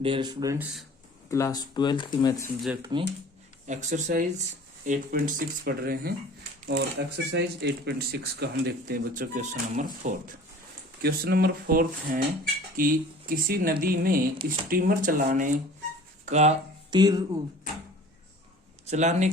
Dear students, class 12 की math subject में exercise 8.6 पढ़ रहे हैं और एक्सरसाइज 8.6 का हम देखते हैं बच्चों क्वेश्चन नंबर 4। क्वेश्चन नंबर 4 है कि किसी नदी में स्टीमर चलाने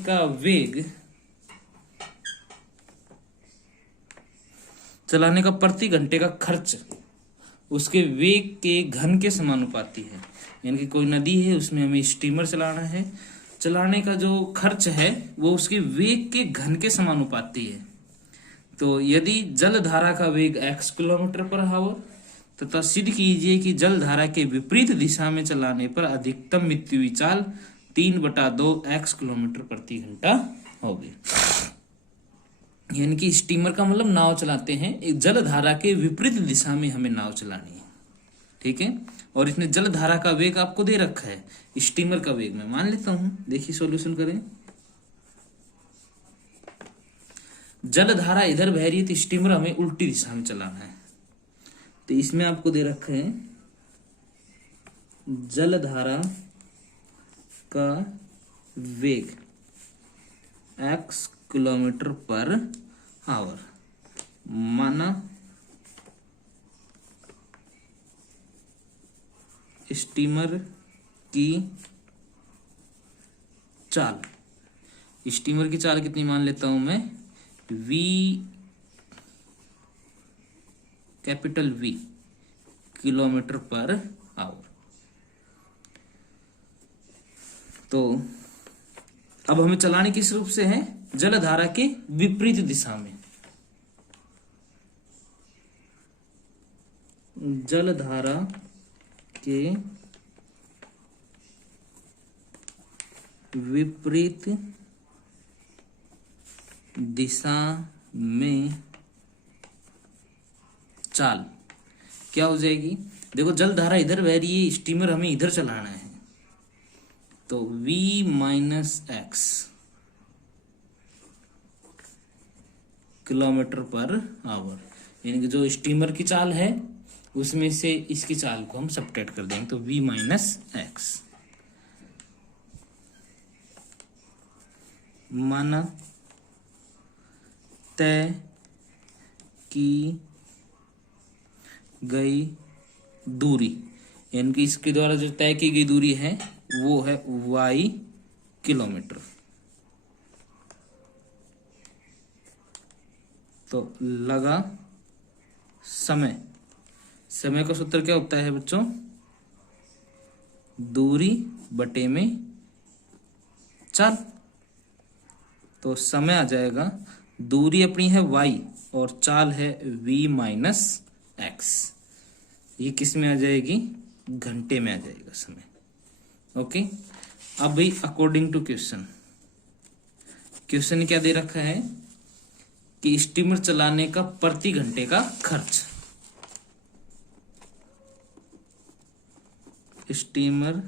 का वेग चलाने का प्रति घंटे का खर्च उसके वेग के घन के समानुपाती है। यानी कि कोई नदी है, उसमें हमें स्टीमर चलाना है, चलाने का जो खर्च है वो उसके वेग के घन के समानुपाती है। तो यदि जल धारा का वेग x किलोमीटर पर आवर तथा सिद्ध कीजिए कि जल धारा के विपरीत दिशा में चलाने पर अधिकतम मितव्ययी चाल 3/2 x किलोमीटर प्रति घंटा होगी। यानी कि स्टीमर का मतलब नाव चलाते हैं, एक जल धारा के विपरीत दिशा में हमें नाव चलानी है, ठीक है। और इसमें जल धारा का वेग आपको दे रखा है, स्टीमर का वेग मैं मान लेता हूं। देखिए सॉल्यूशन करें। जल धारा इधर बह रही है तो स्टीमर हमें उल्टी दिशा में चलाना है। तो इसमें आपको दे रखा है जल धारा का वेग x किलोमीटर पर आवर माना स्टीमर की चाल। स्टीमर की चाल कितनी मान लेता हूं मैं, v capital V kilometre per hour. तो अब हमें चलाने किस रूप से है, जल धारा के विपरीत दिशा में। जल धारा के विपरीत दिशा में चाल क्या हो जाएगी। देखो जल धारा इधर बह रही है, स्टीमर हमें इधर चलाना है, तो v minus x kilometre per hour. यानी कि जो स्टीमर की चाल है उसमें से इसकी चाल को हम सब्ट्रैक्ट कर देंगे, तो v माइनस एक्स माना तय की गई दूरी। यानी कि इसके द्वारा जो तय की गई दूरी है वो है y किलोमीटर। तो लगा समय का सूत्र क्या होता है बच्चों, दूरी बटे में चाल। तो समय आ जाएगा, दूरी अपनी है y और चाल है v माइनस एक्स। ये किस में आ जाएगी, घंटे में आ जाएगा समय। ओके। अब भाई अकॉर्डिंग टू क्वेश्चन क्या दे रखा है कि स्टीमर चलाने का प्रति घंटे का खर्च। स्टीमर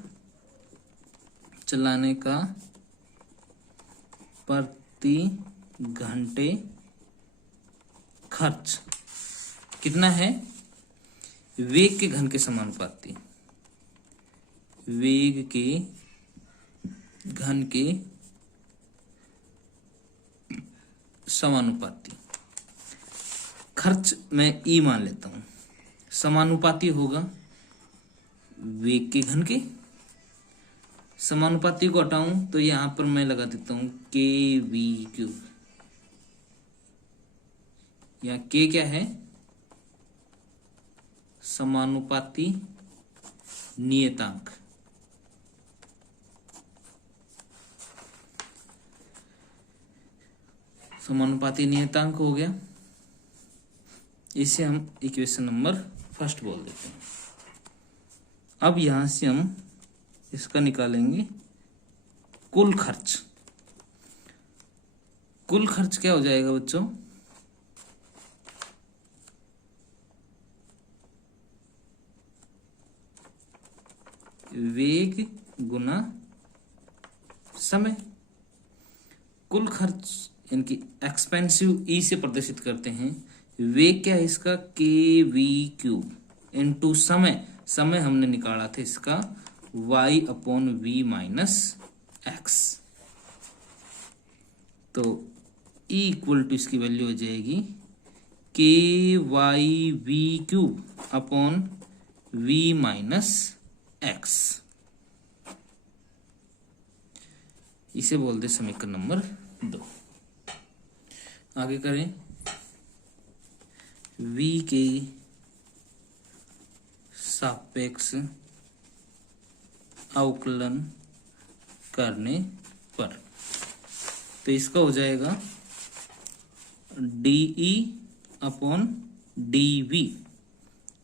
चलाने का प्रति घंटे खर्च कितना है, वेग के घन के समानुपाती। वेग के घन के समानुपाती। खर्च मैं ई मान लेता हूं, समानुपाती होगा वेग के घन के। समानुपाती को हटाऊं तो यहां पर मैं लगा देता हूं के वी क्यू। या के क्या है, समानुपाती नियतांक। समानुपाती नियतांक हो गया, इसे हम इक्वेशन नंबर फर्स्ट बोल देते हैं। अब यहां से हम इसका निकालेंगे कुल खर्च। कुल खर्च क्या हो जाएगा बच्चों, वेग गुना समय। कुल खर्च यानी कि एक्सपेंसिव ई से प्रदर्शित करते हैं। वेग क्या है इसका, के वी क्यू इनटू समय। समय हमने निकाला था इसका Y upon V minus X. तो E इक्वल टू इसकी वैल्यू हो जाएगी K Y V cube upon V minus X. इसे बोलते समीकरण नंबर 2। आगे करें, v के सापेक्ष अवकलन करने पर, तो इसका हो जाएगा dE upon dV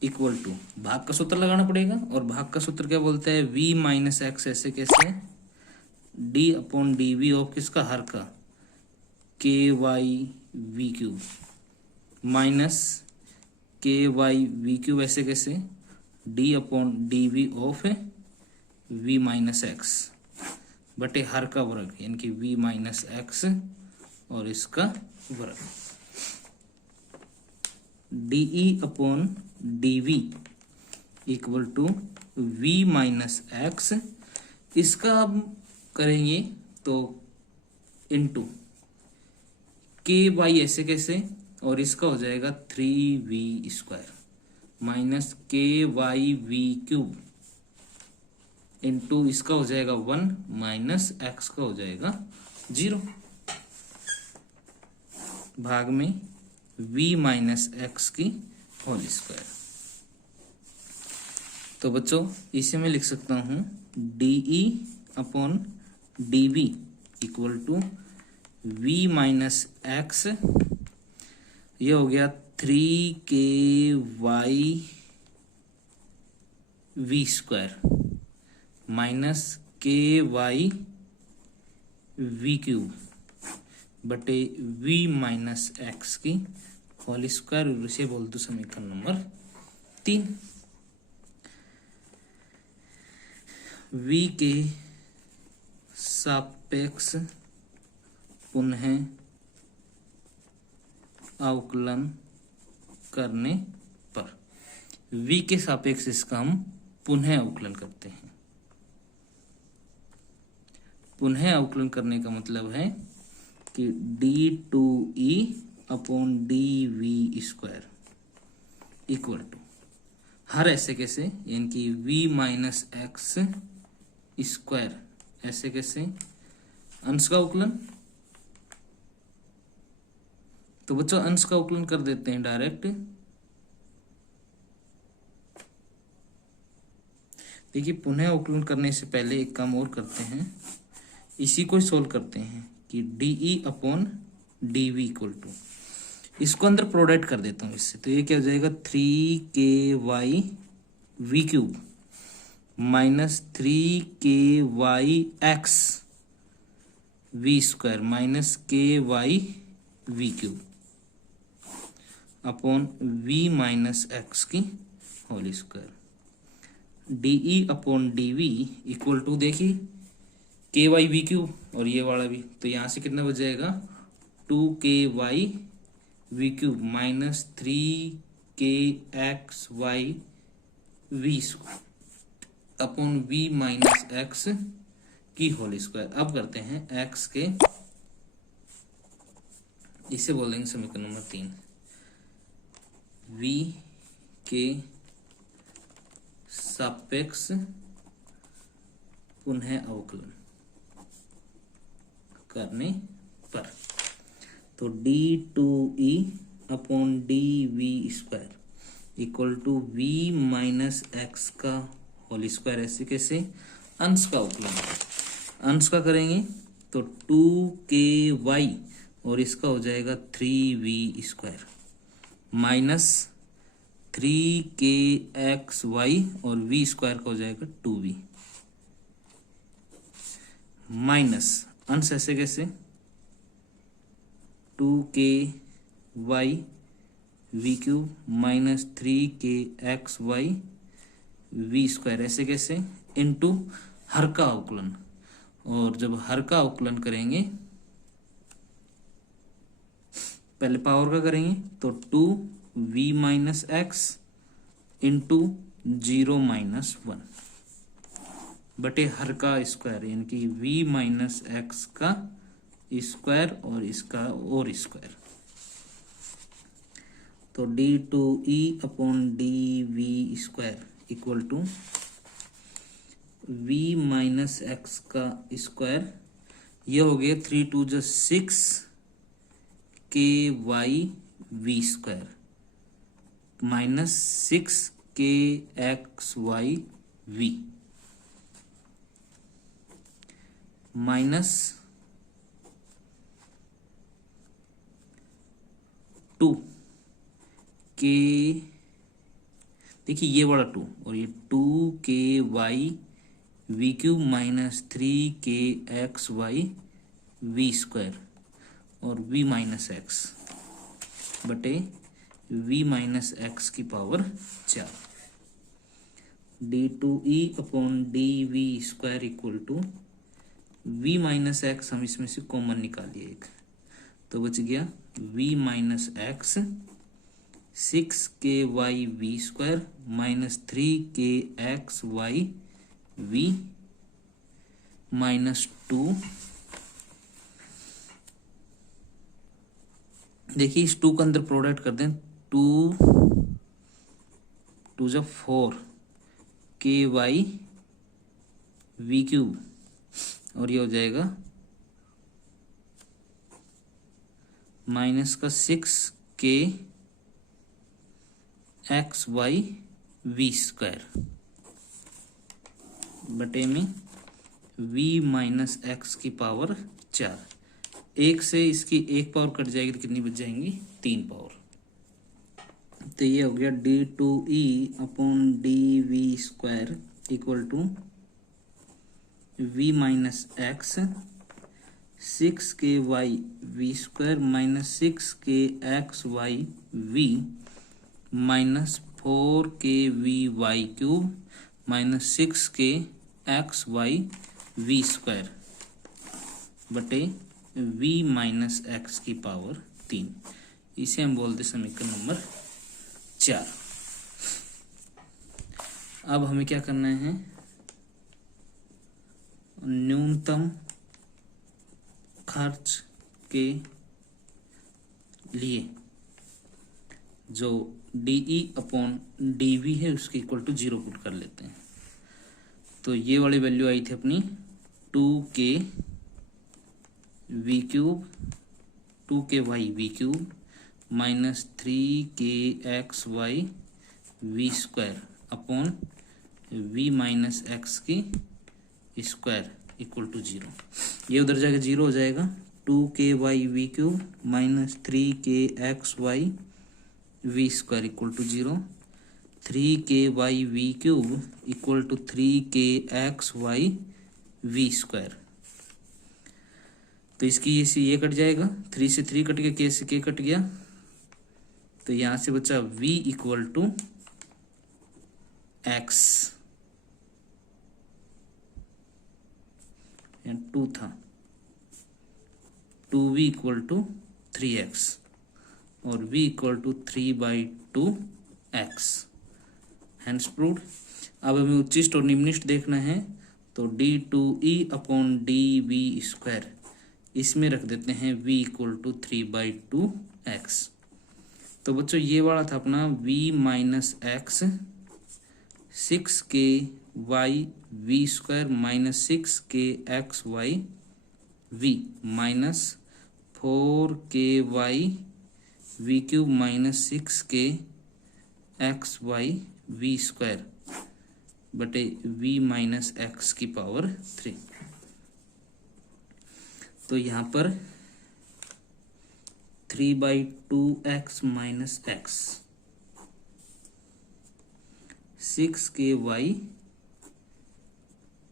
equal to, भाग का सूत्र लगाना पड़ेगा, और भाग का सूत्र क्या बोलता है, v माइनस एक्स। ऐसे कैसे, d अपॉन dV ऑफ किसका, हर का, के Y V cube minus K Y V cube. ऐसे कैसे, d upon dV of v minus X बटे हर का वर्ग, यानी कि v माइनस एक्स और इसका वर्ग। dE upon dV equal to v minus X. इसका अब करेंगे तो इनटू के वाई, ऐसे कैसे, और इसका हो जाएगा 3v square minus K Y V cube into इसका हो जाएगा 1 माइनस एक्स का हो जाएगा 0, भाग में v माइनस एक्स की होल स्क्वायर। तो बच्चों इसे मैं लिख सकता हूं dE upon dV equal to v minus X, ये हो गया 3k Y V square minus K Y V cube बटे v माइनस एक्स की होल स्क्वायर, और इसे बोल दो समीकरण नंबर 3। v के सापेक्ष पुनः अवकलन करने पर, v के सापेक्ष इसका हम पुनः अवकलन करते हैं। पुनः अवकलन करने का मतलब है कि d2e upon dv square equal to हर, ऐसे कैसे, यानी कि v माइनस एक्स स्क्वायर। ऐसे कैसे, अंश का अवकलन, तो बच्चों अंश का अवकलन कर देते हैं डायरेक्ट। देखिए पुनः अवकलन करने से पहले एक काम और करते हैं, इसी को सोल्व करते हैं कि dE upon dV equal to, इसको अंदर प्रोडक्ट कर देता हूँ इससे, तो ये क्या हो जाएगा 3k Y V cube minus 3k Y X V square minus K Y V cube upon v minus X की whole square. dE upon dV equal to, देखिए के वाई वी क्यूब और ये वाला भी, तो यहाँ से कितना बच जाएगा 2k Y V cube minus 3k X Y V upon v minus X की होल स्क्वायर। अब करते हैं x के, इसे बोलेंगे समीकरण नंबर 3, v के सापेक्ष पुनः अवकलन करने पर, तो d2e upon dv square equal to v minus X का होल स्क्वायर। ऐसे कैसे, अंश का अवकलन, अंश का करेंगे तो 2k और इसका हो जाएगा 3v स्क्वायर माइनस 3kxy और v स्क्वायर का हो जाएगा 2v माइनस अंश, ऐसे कैसे 2k Y V cube minus 3kxy V square. ऐसे कैसे, इनटू हर का अवकलन, और जब हर का अवकलन करेंगे पहले पावर का करेंगे तो 2v minus x into 0 minus 1 बटे हर का स्क्वायर, यानी कि v माइनस एक्स का स्क्वायर और इसका और स्क्वायर। तो d2e upon D V square equal to v minus X का स्क्वायर, ये हो गया 3 2 जो 6 K Y V square minus 6 के एक्स वाई वी माइनस 2 के, देखिए ये वाला 2 और ये 2 के Y V cube minus 3 K X Y V square और v माइनस एक्स बटे v माइनस एक्स की power 4। d2e upon D V square equal to v minus X, हम इसमें से कॉमन निकालिए एक, तो बच गया v minus X 6 K Y V square minus 3 K X Y we minus 2। देखिए इस 2 का अंदर प्रोडक्ट कर दें, 2 2 जब 4 के वाई वी क्यूब और ये हो जाएगा माइनस का 6 के एक्स वाई वी स्क्वायर बटे में v माइनस एक्स की पावर 4। एक से इसकी एक पावर कट जाएगी तो कितनी बच जाएंगी, 3 पावर। तो ये हो गया d2e upon D V square equal to v minus X 6 K Y V square minus 6 के एक्स वाई वी माइनस 4 के वी वाई क्यूब माइनस 6 के एक्स वाई वी स्क्वायर बटे v माइनस एक्स की power 3। इसे हम बोलते समीकरण number 4। अब हमें क्या करना है, न्यूनतम खर्च के लिए जो डीई अपॉन डीवी है उसके इक्वल टू 0 पुट कर लेते हैं। तो ये वाली वैल्यू आई थी अपनी 2 के वी क्यूब 2 के Y V cube minus 3 K X Y V square upon v minus X की स्क्वायर इक्वल टू 0। ये उधर जाके 0 हो जाएगा, 2 के Y V cube minus 3 K X Y V square equal to 0, 3 K Y V cube equal to 3 K X Y V square. तो इसकी ये कट जाएगा, 3 से 3 कट गया, k से k कट गया, तो यहां से बचा v इक्वल टू एक्स, 2 था, 2v इक्वल टू 3x और v equal to 3/2x। Hence proved. अब हमें उच्चिष्ट और निम्निष्ट देखना है, तो d2e upon D V square इसमें रख देते हैं v इक्वल टू 3/2x। तो बच्चों ये वाला था अपना v minus X 6 K Y V square minus 6 के एक्स वाई वी माइनस 4 के वाई वी क्यूब माइनस 6 के एक्स वाई वी स्क्वायर बटे v माइनस एक्स की पावर 3। तो यहाँ पर 3/2x minus X 6 K Y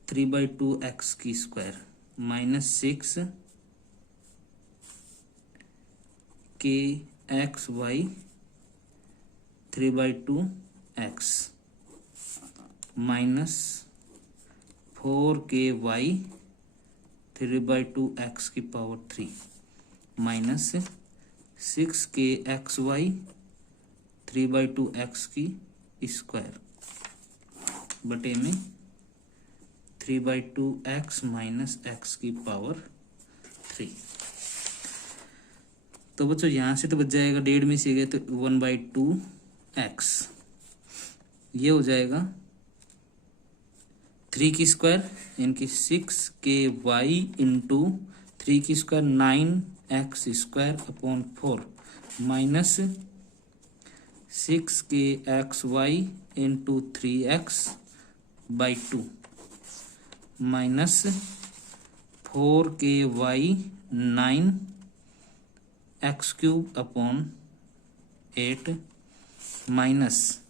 3/2x की स्क्वायर माइनस 6 के एक्स वाई 3/2x माइनस 4 के वाई 3/2x की पावर 3 माइनस 6 के एक्स वाई 3/2x की स्क्वायर बटे में 3/2x माइनस x की पावर 3। तो बच्चों यहाँ से तो बच जाएगा, 1.5 में से गए तो 1/2x, ये हो जाएगा 3 की स्क्वायर यानी कि 6 इंटू 3 की square 9x² minus 6 into 3x/2 minus 4 minus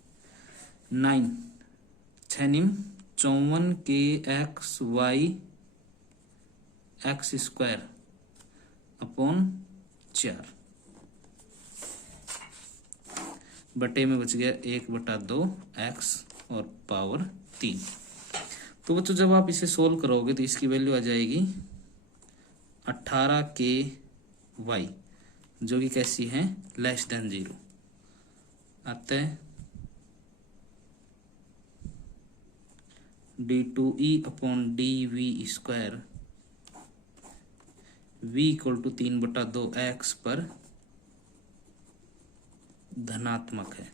9 6 54 बटे में बच गया 1/2x और पावर 3। तो बच्चों जब आप इसे सोल्व करोगे तो इसकी वैल्यू आ जाएगी 18 जो कि कैसी है, <0 आता है d2e/dv², v = 3/2x पर धनात्मक है।